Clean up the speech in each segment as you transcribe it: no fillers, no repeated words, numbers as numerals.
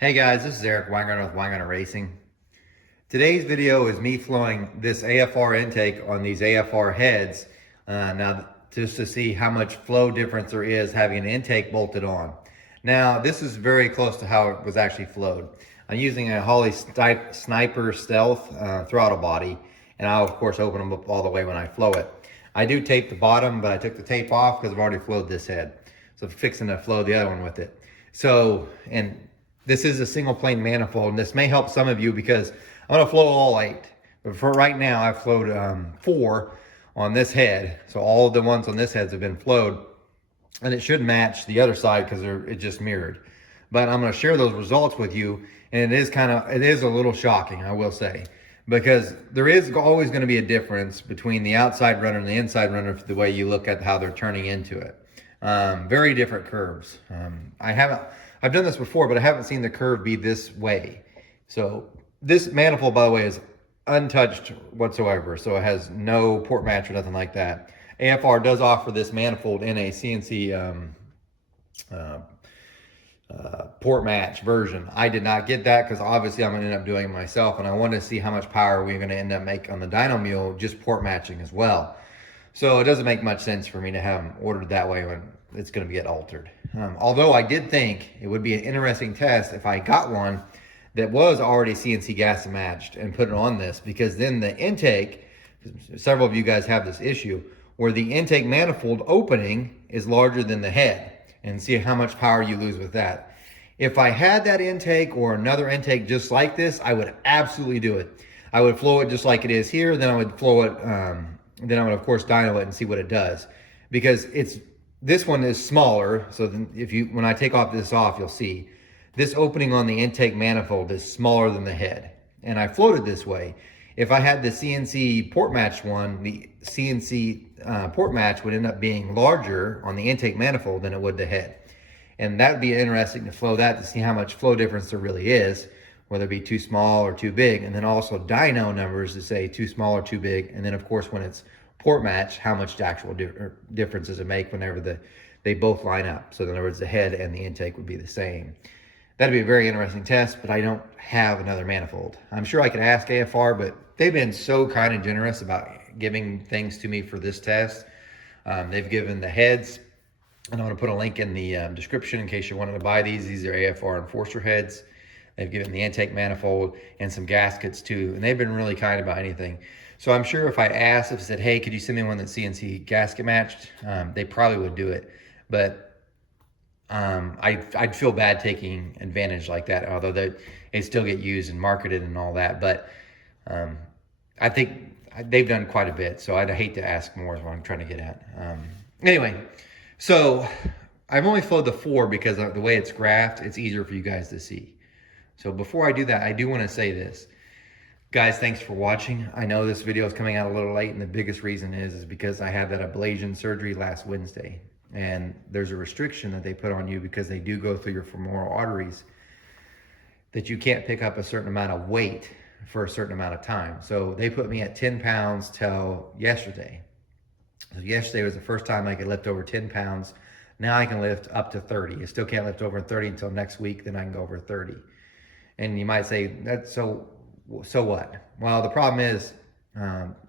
Hey guys, this is Eric Weingarten with Weingarten Racing. Today's video is me flowing this AFR intake on these AFR heads. Now, just to see how much flow difference there is having an intake bolted on. Now, this is very close to how it was actually flowed. I'm using a Holley Sniper Stealth throttle body, and I'll of course open them up all the way when I flow it. I do tape the bottom, but I took the tape off because I've already flowed this head. So I'm fixing to flow the other one with it. This is a single plane manifold, and this may help some of you because I'm going to flow all 8. But for right now, I've flowed 4 on this head. So all of the ones on this heads have been flowed, and it should match the other side because it just mirrored. But I'm going to share those results with you, and it is a little shocking, I will say, because there is always going to be a difference between the outside runner and the inside runner the way you look at how they're turning into it. Very different curves. I've done this before, but I haven't seen the curve be this way. So this manifold, by the way, is untouched whatsoever. So it has no port match or nothing like that. AFR does offer this manifold in a CNC port match version. I did not get that because obviously I'm going to end up doing it myself, and I wanted to see how much power we're going to end up making on the dyno mule, just port matching as well. So it doesn't make much sense for me to have them ordered that way when it's going to get altered. Although I did think it would be an interesting test if I got one that was already CNC gas matched and put it on this, because then the intake, several of you guys have this issue, where the intake manifold opening is larger than the head, and see how much power you lose with that. If I had that intake or another intake just like this, I would absolutely do it. I would flow it just like it is here, then I would flow it, then I would of course dyno it and see what it does, because this one is smaller. So then when I take this off, you'll see this opening on the intake manifold is smaller than the head, and I floated this way. If I had the CNC port match one, the CNC port match would end up being larger on the intake manifold than it would the head, and that would be interesting to flow that to see how much flow difference there really is, whether it be too small or too big, and then also dyno numbers to say too small or too big, and then of course when it's port match, how much actual difference does it make whenever they both line up. So in other words, the head and the intake would be the same. That'd be a very interesting test, but I don't have another manifold. I'm sure I could ask AFR, but they've been so kind and generous about giving things to me for this test. They've given the heads, and I'm going to put a link in the description in case you're wanting to buy these. These are AFR Enforcer heads. They've given the intake manifold and some gaskets too, and they've been really kind about anything. So I'm sure if I asked, if I said, hey, could you send me one that's CNC gasket matched, they probably would do it. But I'd feel bad taking advantage like that, although they still get used and marketed and all that. But I think they've done quite a bit, so I'd hate to ask more is what I'm trying to get at. Anyway, so I've only flowed the 4 because of the way it's graphed, it's easier for you guys to see. So before I do that, I do want to say this. Guys, thanks for watching. I know this video is coming out a little late, and the biggest reason is because I had that ablation surgery last Wednesday. And there's a restriction that they put on you because they do go through your femoral arteries that you can't pick up a certain amount of weight for a certain amount of time. So they put me at 10 pounds till yesterday. So yesterday was the first time I could lift over 10 pounds. Now I can lift up to 30. I still can't lift over 30 until next week, then I can go over 30. And you might say, so what? Well, the problem is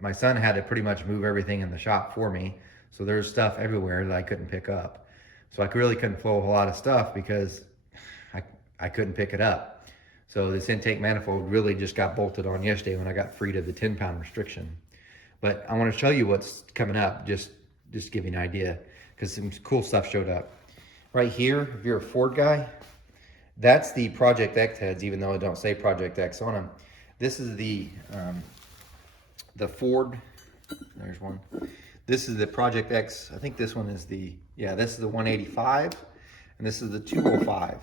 my son had to pretty much move everything in the shop for me. So there's stuff everywhere that I couldn't pick up. So I really couldn't flow a whole lot of stuff because I couldn't pick it up. So this intake manifold really just got bolted on yesterday when I got freed of the 10-pound restriction. But I want to show you what's coming up, just to give you an idea, because some cool stuff showed up. Right here, if you're a Ford guy, that's the Project X heads, even though it don't say Project X on them. This is the Ford, there's one. This is the Project X, I think this one is this is the 185, and this is the 205.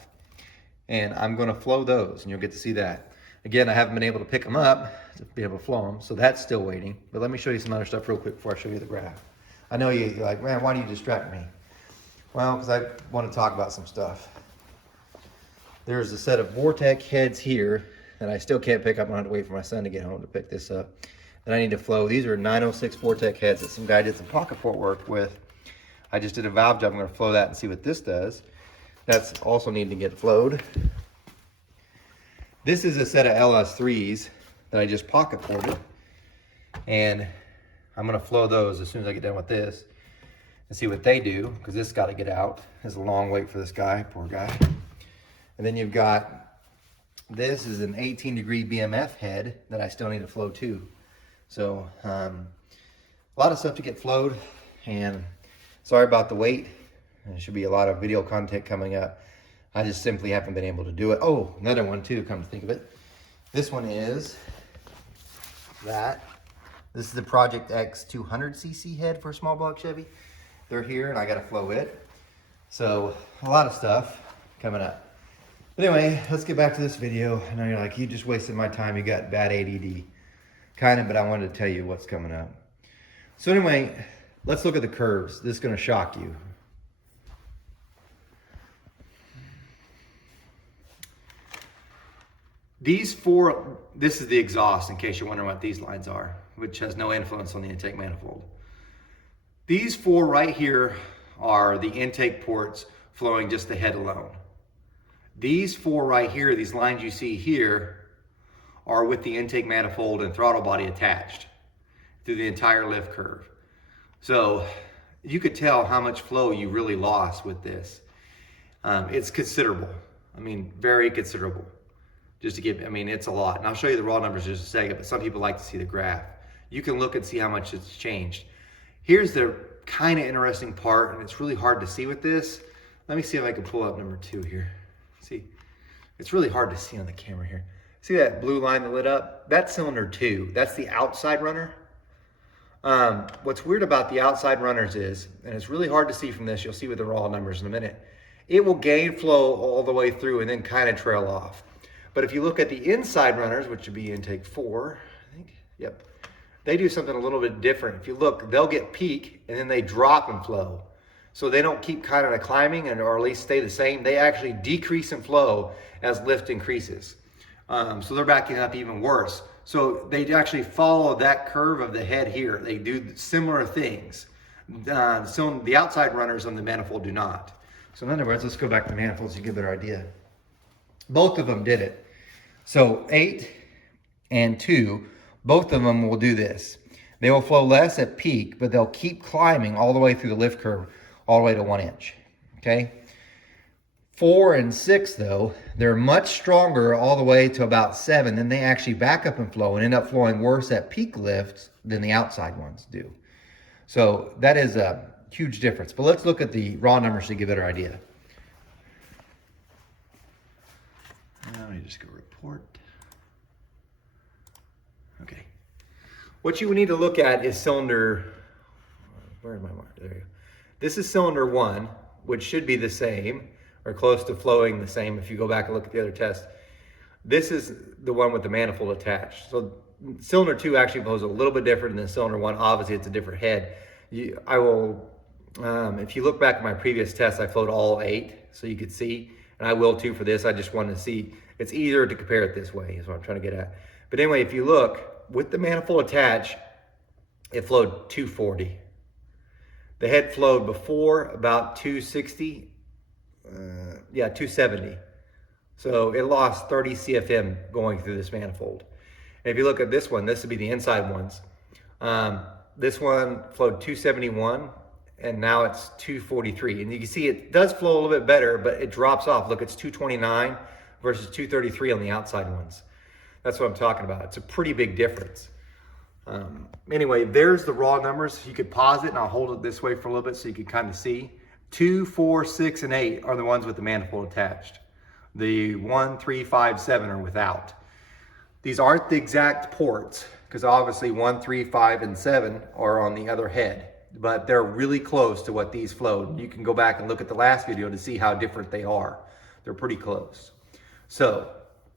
And I'm gonna flow those, and you'll get to see that. Again, I haven't been able to pick them up to be able to flow them, so that's still waiting. But let me show you some other stuff real quick before I show you the graph. I know you're like, man, why do you distract me? Well, because I want to talk about some stuff. There's a set of Vortex heads here that I still can't pick up. I'm gonna have to wait for my son to get home to pick this up. That I need to flow. These are 906 Vortex heads that some guy did some pocket port work with. I just did a valve job. I'm gonna flow that and see what this does. That's also needing to get flowed. This is a set of LS3s that I just pocket ported, and I'm gonna flow those as soon as I get done with this and see what they do, because this got to get out. It's a long wait for this guy, poor guy. And then you've got, this is an 18-degree BMF head that I still need to flow too. So a lot of stuff to get flowed, and sorry about the wait. There should be a lot of video content coming up. I just simply haven't been able to do it. Oh, another one too, come to think of it. This one is that. This is the Project X 200cc head for a small block Chevy. They're here and I gotta flow it. So a lot of stuff coming up. But anyway, let's get back to this video. I know you're like, you just wasted my time, you got bad ADD. Kind of, but I wanted to tell you what's coming up. So anyway, let's look at the curves. This is gonna shock you. These four, this is the exhaust, in case you're wondering what these lines are, which has no influence on the intake manifold. These four right here are the intake ports flowing just the head alone. These four right here, these lines you see here, are with the intake manifold and throttle body attached through the entire lift curve. So you could tell how much flow you really lost with this. It's considerable. I mean, very considerable. Just to give, I mean, it's a lot. And I'll show you the raw numbers in just a second, but some people like to see the graph. You can look and see how much it's changed. Here's the kind of interesting part, and it's really hard to see with this. Let me see if I can pull up number 2 here. See, it's really hard to see on the camera here. See that blue line that lit up? That's cylinder 2. That's the outside runner. What's weird about the outside runners is, and it's really hard to see from this, you'll see with the raw numbers in a minute, it will gain flow all the way through and then kind of trail off. But if you look at the inside runners, which would be intake 4, I think, yep, they do something a little bit different. If you look, they'll get peak and then they drop in flow. So they don't keep kind of climbing or at least stay the same. They actually decrease in flow as lift increases. So they're backing up even worse. So they actually follow that curve of the head here. They do similar things. So the outside runners on the manifold do not. So in other words, let's go back to manifolds so you get a better idea. Both of them did it. So 8 and 2, both of them will do this. They will flow less at peak, but they'll keep climbing all the way through the lift curve, all the way to 1 inch, okay? 4 and 6 though, they're much stronger all the way to about 7, then they actually back up and flow and end up flowing worse at peak lifts than the outside ones do. So that is a huge difference. But let's look at the raw numbers to get a better idea. Let me just go report. Okay. What you need to look at is cylinder, where am I marked? There you go. This is cylinder 1, which should be the same or close to flowing the same if you go back and look at the other test. This is the one with the manifold attached. So cylinder 2 actually flows a little bit different than cylinder 1. Obviously, it's a different head. I will, if you look back at my previous test, I flowed all 8 so you could see. And I will too for this. I just wanted to see. It's easier to compare it this way is what I'm trying to get at. But anyway, if you look, with the manifold attached, it flowed 240. The head flowed before about 260. 270. So it lost 30 CFM going through this manifold. And if you look at this one, this would be the inside ones. This one flowed 271. And now it's 243. And you can see it does flow a little bit better, but it drops off. Look, it's 229 versus 233 on the outside ones. That's what I'm talking about. It's a pretty big difference. Anyway, there's the raw numbers. You could pause it and I'll hold it this way for a little bit so you can kind of see. 2, 4, 6, and 8 are the ones with the manifold attached. The 1, 3, 5, 7 are without. These aren't the exact ports because obviously 1, 3, 5, and 7 are on the other head. But they're really close to what these flowed. You can go back and look at the last video to see how different they are. They're pretty close. So,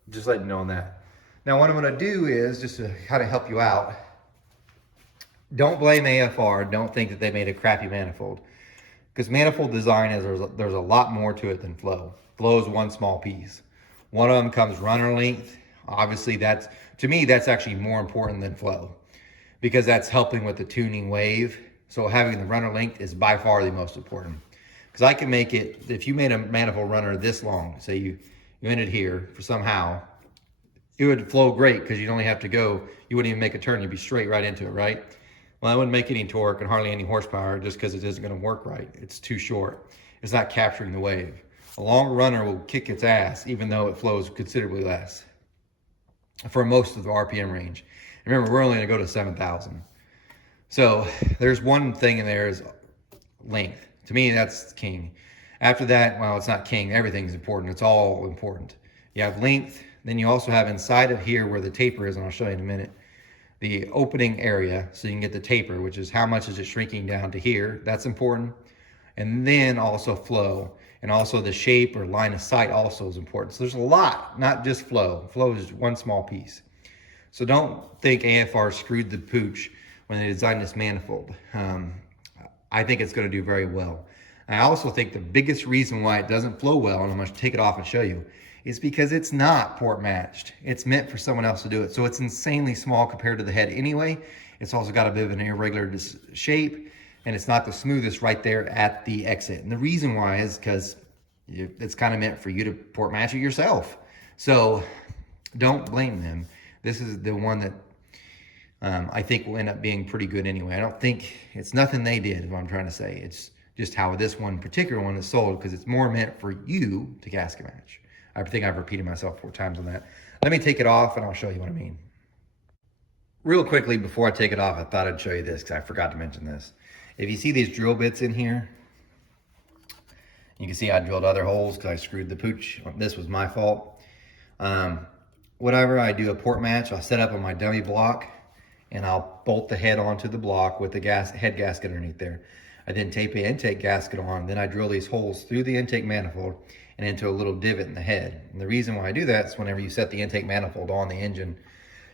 just letting you know on that. Now, what I'm gonna do is, just to kind of help you out, don't blame AFR. Don't think that they made a crappy manifold. Because manifold design is, there's a lot more to it than flow. Flow is one small piece. One of them comes runner length. Obviously, that's, to me, that's actually more important than flow. Because that's helping with the tuning wave. So having the runner length is by far the most important. Because I can make it, if you made a manifold runner this long, say you ended here for somehow, it would flow great because you'd only have to go, you wouldn't even make a turn, you'd be straight right into it, right? Well, it wouldn't make any torque and hardly any horsepower just because it isn't going to work right. It's too short. It's not capturing the wave. A long runner will kick its ass even though it flows considerably less for most of the RPM range. Remember, we're only going to go to 7,000. So there's one thing in there is length. To me, that's king. After that, well, it's not king. Everything's important. It's all important. You have length. Then you also have inside of here where the taper is, and I'll show you in a minute, the opening area so you can get the taper, which is how much is it shrinking down to here. That's important. And then also flow, and also the shape or line of sight also is important. So there's a lot, not just flow. Flow is one small piece. So don't think AFR screwed the pooch when they designed this manifold. I think it's going to do very well. I also think the biggest reason why it doesn't flow well, and I'm going to take it off and show you, is because it's not port matched. It's meant for someone else to do it. So it's insanely small compared to the head anyway. It's also got a bit of an irregular shape, and it's not the smoothest right there at the exit. And the reason why is because it's kind of meant for you to port match it yourself. So don't blame them. This is the one that I think will end up being pretty good anyway. I don't think, it's nothing they did, is what I'm trying to say. It's just how this one particular one is sold, because it's more meant for you to gasket match. I think I've repeated myself 4 times on that. Let me take it off and I'll show you what I mean. Real quickly before I take it off, I thought I'd show you this because I forgot to mention this. If you see these drill bits in here, you can see I drilled other holes because I screwed the pooch. This was my fault. Whenever I do a port match, I'll set up on my dummy block and I'll bolt the head onto the block with the head gasket underneath there. I then tape the intake gasket on, then I drill these holes through the intake manifold and into a little divot in the head. And the reason why I do that is whenever you set the intake manifold on the engine,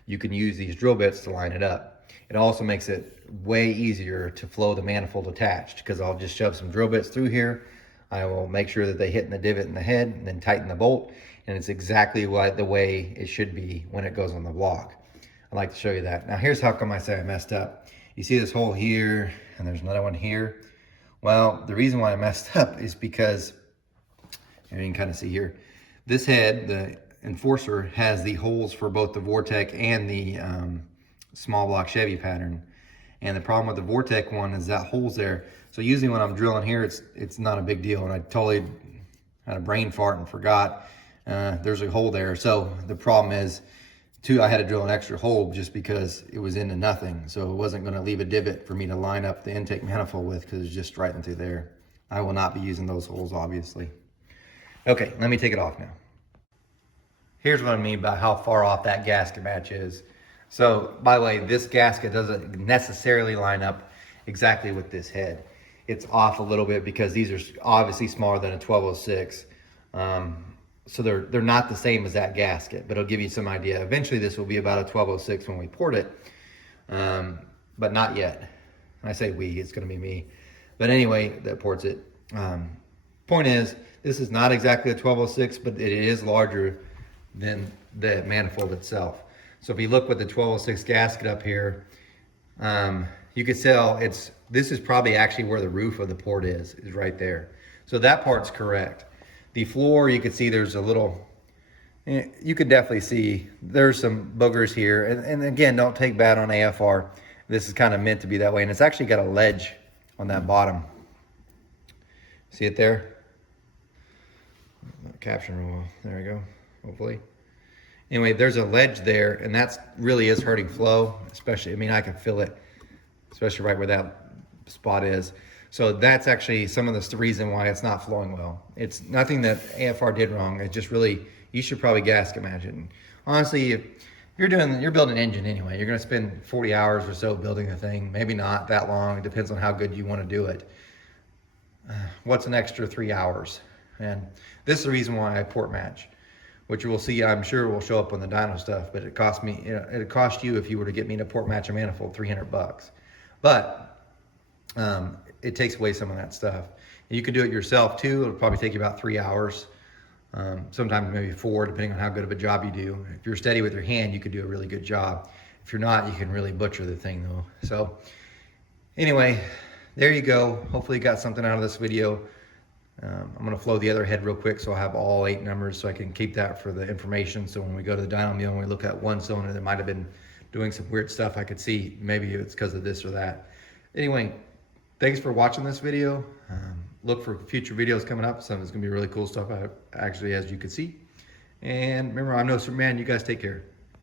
you can use these drill bits to line it up. It also makes it way easier to flow the manifold attached, because I'll just shove some drill bits through here. I will make sure that they hit in the divot in the head and then tighten the bolt. And it's exactly the way it should be when it goes on the block. I'd like to show you that. Now here's how come I say I messed up. You see this hole here and there's another one here. Well, the reason why I messed up is because, and you can kind of see here, this head, the Enforcer, has the holes for both the Vortec and the small block Chevy pattern. And the problem with the Vortec one is that hole's there. So usually when I'm drilling here, it's not a big deal. And I totally had a brain fart and forgot there's a hole there. So the problem is, I had to drill an extra hole just because it was into nothing. So it wasn't going to leave a divot for me to line up the intake manifold with, because it's just right in through there. I will not be using those holes, obviously. Okay, let me take it off now. Here's what I mean by how far off that gasket match is. So, by the way, this gasket doesn't necessarily line up exactly with this head. It's off a little bit because these are obviously smaller than a 1206. So they're not the same as that gasket, but it'll give you some idea. Eventually this will be about a 1206 when we port it, but not yet. When I say we, it's gonna be me. But anyway, that ports it. Point is, this is not exactly a 1206, but it is larger than the manifold itself. So if you look with the 1206 gasket up here, you can tell this is probably actually where the roof of the port is right there. So that part's correct. The floor, you can see there's a little, you could definitely see there's some boogers here. And again, don't take bad on AFR. This is kind of meant to be that way. And it's actually got a ledge on that bottom. See it there? Caption real well. There we go, hopefully. Anyway, there's a ledge there, and that's really is hurting flow, especially, I mean, I can feel it, especially right where that spot is. So that's actually some of the reason why it's not flowing well. It's nothing that AFR did wrong. It's just really, you should probably gasket match it. And honestly, if you're building an engine anyway, you're gonna spend 40 hours or so building the thing, maybe not that long. It depends on how good you wanna do it. What's an extra 3 hours? And this is the reason why I port match, which you will see, I'm sure will show up on the dyno stuff, but it cost me, it'd cost you, if you were to get me to port match a manifold, $300. But it takes away some of that stuff. You could do it yourself too. It'll probably take you about 3 hours, sometimes maybe 4, depending on how good of a job you do. If you're steady with your hand, you could do a really good job. If you're not, you can really butcher the thing though. So anyway, there you go. Hopefully you got something out of this video. I'm going to flow the other head real quick so I have all 8 numbers so I can keep that for the information. So when we go to the dyno mule and we look at one cylinder that might have been doing some weird stuff, I could see maybe it's because of this or that. Anyway, thanks for watching this video. Look for future videos coming up. Some is going to be really cool stuff, actually, as you can see. And remember, I'm no Superman. You guys take care.